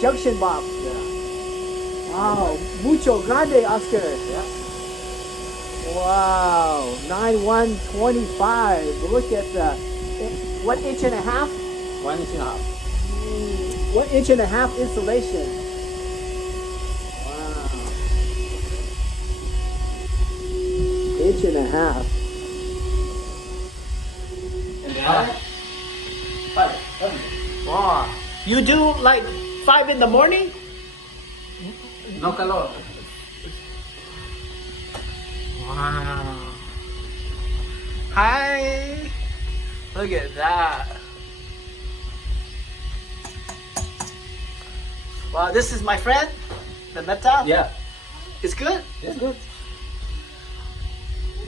junction box. Yeah. Wow, mucho grande, Oscar. Yeah. Wow, 9125. Look at the 1.5 inch. 1 inch and a half. 1.5 inch insulation. Wow. 1.5 inch. And then 5. Wow. You do like 5 in the morning? No calor. Wow. Hi. Look at that. Wow, this is my friend, the metal. Yeah. It's good? It's good.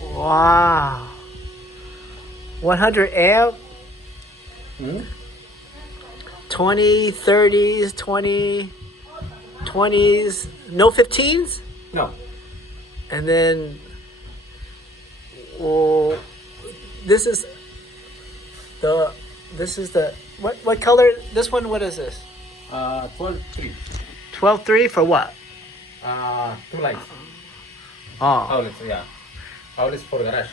Wow. 100 amp, 20, 30s, 20s, no 15s? No. And then, oh, this is the, what color, this one, what is this? 12.3. 12.3 for what? 2 lights. Oh. Outlets, yeah. Outlets for garage.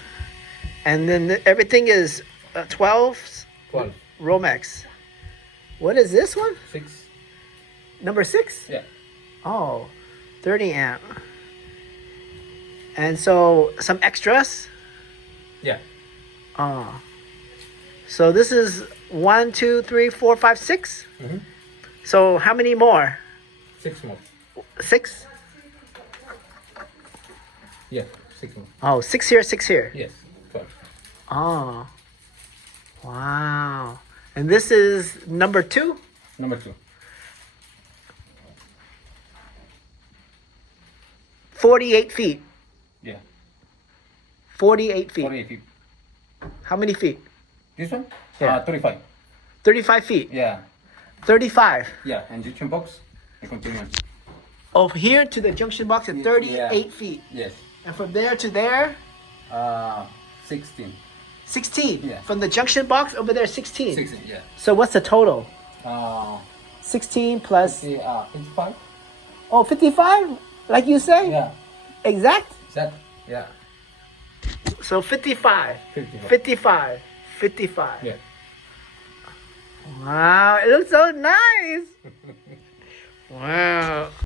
And then everything is 12s? 12. Romex. What is this one? 6. Number 6? Yeah. Oh, 30 amp. And so some extras? Yeah. Oh. So this is 1, 2, 3, 4, 5, 6? Mm-hmm. So how many more? 6 more. 6? Yeah. 6 more. Oh, 6 here, 6 here. Yes. 12. Oh. Wow. And this is number 2? Number 2. 48 feet. Yeah. 48 feet. 48 feet. How many feet? This one? Yeah. 35. 35 feet. Yeah. 35. Yeah. And junction box? I continue. Over here to the junction box at 38 feet. Yes. And from there to there, 16. 16. Yeah. From the junction box over there, 16. 16, yeah. So what's the total? 16 50, plus, 55? oh, 55? Like you say? Yeah. Exact? Is that? Yeah. So 55. 55. 55. 55. Yeah. Wow, it looks so nice. Wow.